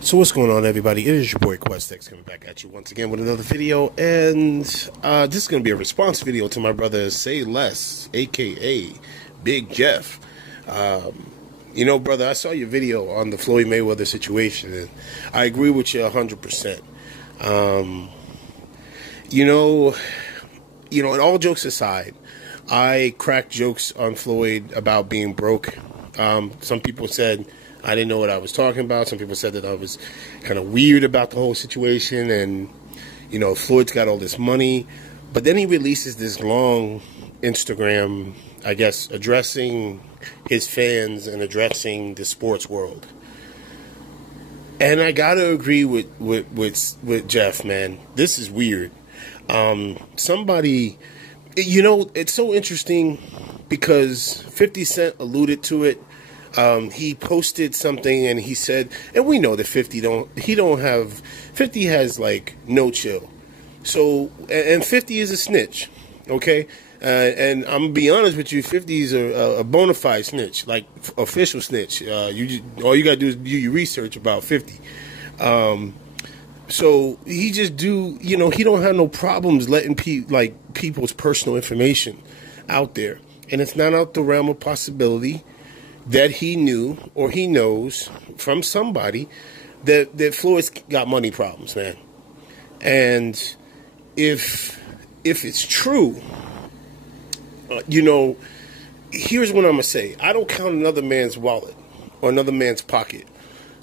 So what's going on, everybody? It is your boy QuestX coming back at you once again with another video, and this is going to be a response video to my brother Sayless, aka Big Jeff. You know, brother, I saw your video on the Floyd Mayweather situation, and I agree with you 100%. And all jokes aside, I cracked jokes on Floyd about being broke. Some people said I didn't know what I was talking about. Some people said that I was kind of weird about the whole situation, and Floyd's got all this money. But then he releases this long Instagram, I guess, addressing his fans and addressing the sports world. And I gotta agree with Jeff, man. This is weird. Somebody, it's so interesting because 50 Cent alluded to it. He posted something and he said, and we know that 50 has like no chill. So, and 50 is a snitch, okay? And I'm gonna be honest with you, 50 is a bona fide snitch, like official snitch. All you gotta do is do your research about 50. So he just he don't have no problems letting people's personal information out there, and it's not out the realm of possibility that he knew or he knows from somebody that Floyd's got money problems, man. And if it's true, here's what I'm gonna say. I don't count another man's wallet or another man's pocket.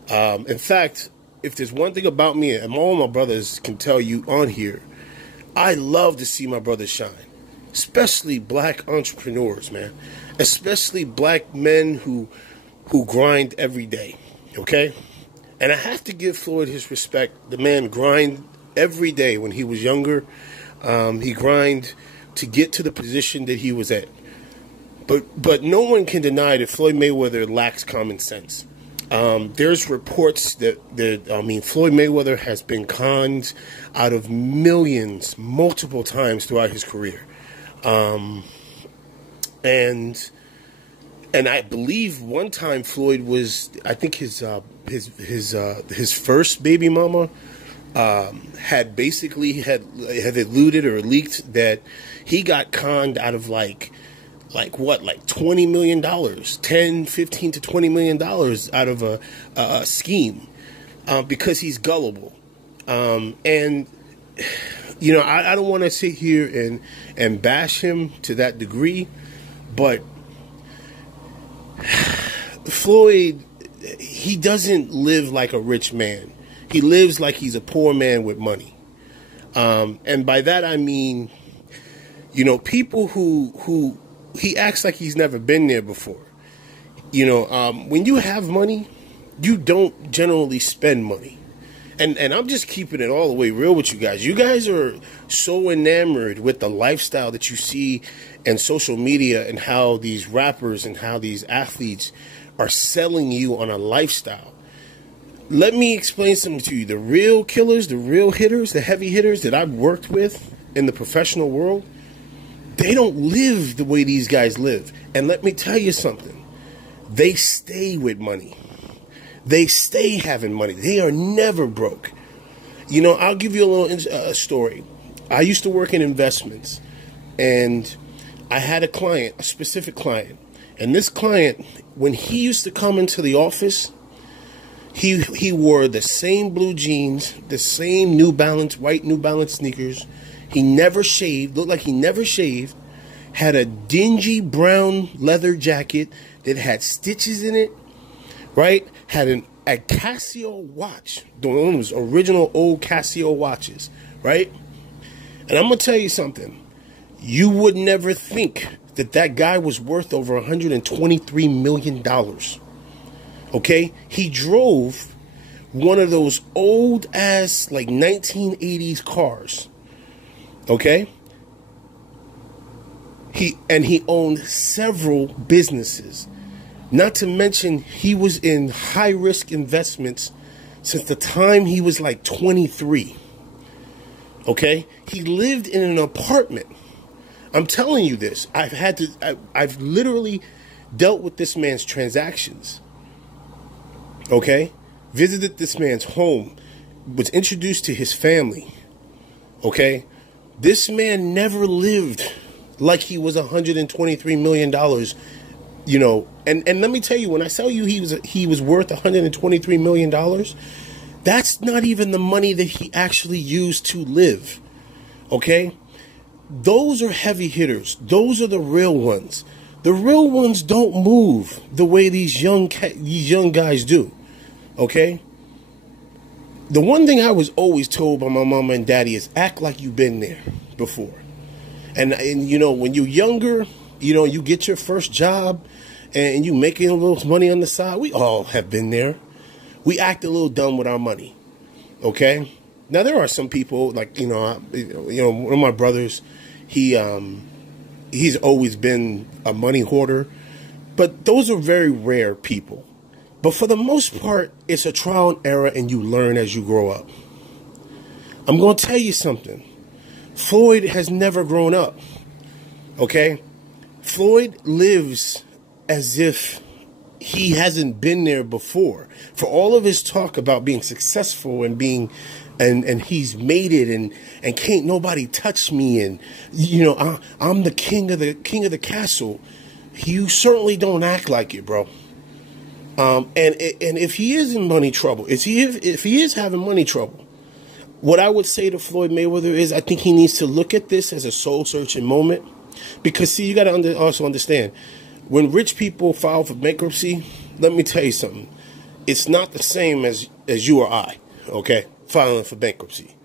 In fact, if there's one thing about me, and all my brothers can tell you on here, I love to see my brothers shine. Especially black entrepreneurs, man. Especially black men who grind every day, okay? And I have to give Floyd his respect. The man grind every day when he was younger. He grind to get to the position that he was at. But no one can deny that Floyd Mayweather lacks common sense. There's reports that Floyd Mayweather has been conned out of millions multiple times throughout his career. And I believe one time Floyd was, I think his first baby mama had alluded or leaked that he got conned out of like $20 million, 10, 15 to $20 million out of a scheme, because he's gullible. I don't want to sit here and bash him to that degree, but Floyd, he doesn't live like a rich man. He lives like he's a poor man with money. And by that I mean, people who he acts like he's never been there before. When you have money, you don't generally spend money. And I'm just keeping it all the way real with you guys. You guys are so enamored with the lifestyle that you see in social media and how these rappers and how these athletes are selling you on a lifestyle. Let me explain something to you. The real killers, the real hitters, the heavy hitters that I've worked with in the professional world, they don't live the way these guys live. And let me tell you something. They stay with money. They stay having money. They are never broke. I'll give you a little story. I used to work in investments, and I had a client, a specific client. And this client, when he used to come into the office, he wore the same blue jeans, the same white New Balance sneakers. He never shaved, looked like he never shaved, had a dingy brown leather jacket that had stitches in it, right? Had a Casio watch, one of those original old Casio watches, right? And I'm going to tell you something. You would never think that guy was worth over $123 million. Okay? He drove one of those old-ass, like, 1980s cars. Okay? He owned several businesses. Not to mention, he was in high-risk investments since the time he was like 23. Okay? He lived in an apartment. I'm telling you this. I've literally dealt with this man's transactions. Okay? visited this man's home, was introduced to his family. Okay? This man never lived like he was $123 million, you know. And let me tell you, when I tell you he was worth $123 million, that's not even the money that he actually used to live. Okay? Those are heavy hitters. Those are the real ones. The real ones don't move the way these young guys do. Okay? The one thing I was always told by my mama and daddy is act like you've been there before. And you know, when you're younger, you know, you get your first job and you making a little money on the side. We all have been there. We act a little dumb with our money. Okay? Now there are some people like, you know, one of my brothers, he's always been a money hoarder, but those are very rare people. But for the most part, it's a trial and error, and you learn as you grow up. I'm going to tell you something. Floyd has never grown up. Okay? Floyd lives as if he hasn't been there before. For all of his talk about being successful and being and he's made it and can't nobody touch me, and you know, I'm the king of the castle. You certainly don't act like it, bro. And if he is in money trouble, if he is having money trouble, what I would say to Floyd Mayweather is I think he needs to look at this as a soul-searching moment. Because, see, you got to also understand, when rich people file for bankruptcy, let me tell you something. It's not the same as you or I, okay, filing for bankruptcy.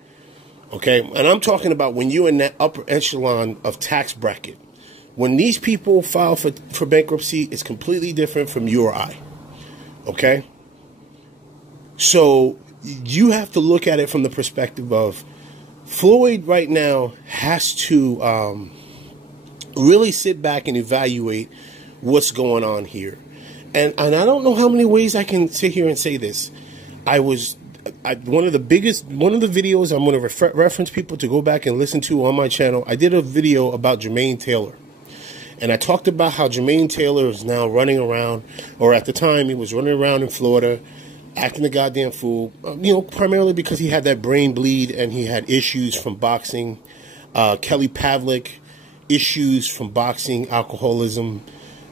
Okay? And I'm talking about when you're in that upper echelon of tax bracket. When these people file for bankruptcy, it's completely different from you or I. Okay? So you have to look at it from the perspective of Floyd right now has to really sit back and evaluate what's going on here. And I don't know how many ways I can sit here and say this. One of the videos I'm going to reference people to go back and listen to on my channel. I did a video about Jermaine Taylor. And I talked about how Jermaine Taylor is now running around, or at the time he was running around in Florida, acting a goddamn fool, you know, primarily because he had that brain bleed and he had issues from boxing. Kelly Pavlik, issues from boxing, alcoholism,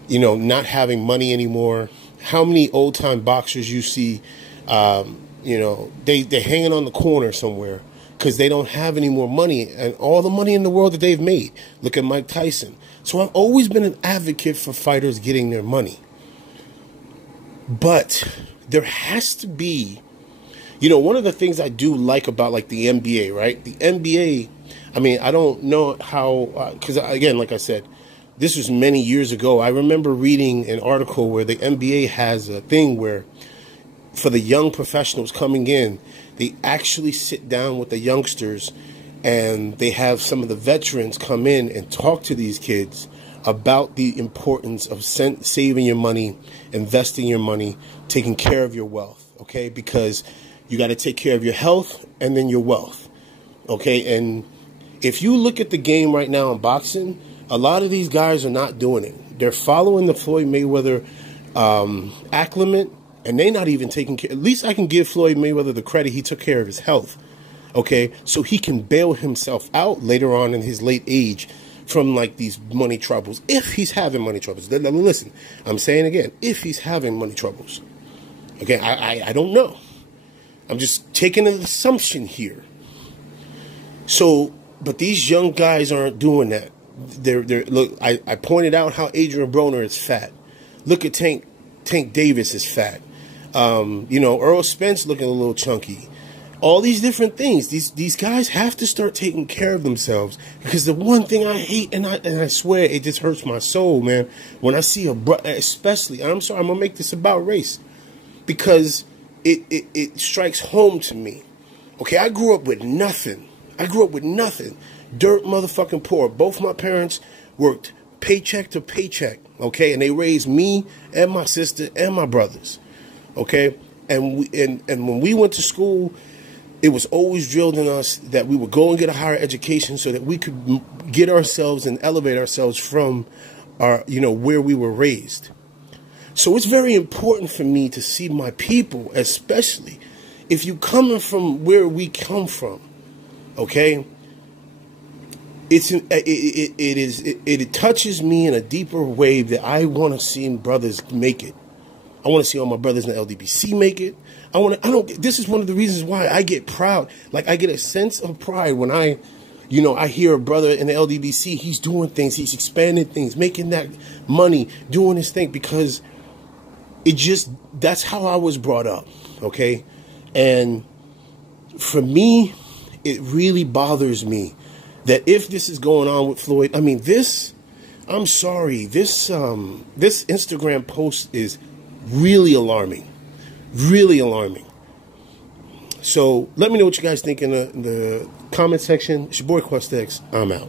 you know, not having money anymore. How many old-time boxers you see, you know, they're hanging on the corner somewhere because they don't have any more money, and all the money in the world that they've made. Look at Mike Tyson. So I've always been an advocate for fighters getting their money. But there has to be, you know, one of the things I do like about like the NBA, right? The NBA, I mean, I don't know how, because again, like I said, this was many years ago. I remember reading an article where the NBA has a thing where for the young professionals coming in, they actually sit down with the youngsters and they have some of the veterans come in and talk to these kids about the importance of saving your money, investing your money, taking care of your wealth, okay? Because you got to take care of your health and then your wealth, okay? And if you look at the game right now in boxing, a lot of these guys are not doing it. They're following the Floyd Mayweather acclimate, and they're not even taking care. At least I can give Floyd Mayweather the credit. He took care of his health, okay? So he can bail himself out later on in his late age from like these money troubles, if he's having money troubles. Listen, I'm saying again, if he's having money troubles. Okay, I don't know. I'm just taking an assumption here. So, but these young guys aren't doing that. Look, I pointed out how Adrian Broner is fat. Look at Tank Davis is fat. You know, Earl Spence looking a little chunky. All these different things. These guys have to start taking care of themselves, because the one thing I hate, and I swear it just hurts my soul, man, when I see especially, I'm sorry, I'm gonna make this about race, because it strikes home to me. Okay, I grew up with nothing. Dirt motherfucking poor. Both my parents worked paycheck to paycheck, okay, and they raised me and my sister and my brothers, okay, and when we went to school, it was always drilled in us that we would go and get a higher education so that we could get ourselves and elevate ourselves from our, you know, where we were raised. So it's very important for me to see my people, especially if you coming from where we come from, okay? It touches me in a deeper way that I want to see brothers make it. I want to see all my brothers in the LDBC make it. This is one of the reasons why I get proud. Like, I get a sense of pride when I hear a brother in the LDBC, he's doing things, he's expanding things, making that money, doing his thing, because that's how I was brought up, okay? And for me, it really bothers me that if this is going on with Floyd, I mean, I'm sorry, this Instagram post is really alarming. Really alarming. So let me know what you guys think in the comment section. It's your boy QuestX. I'm out.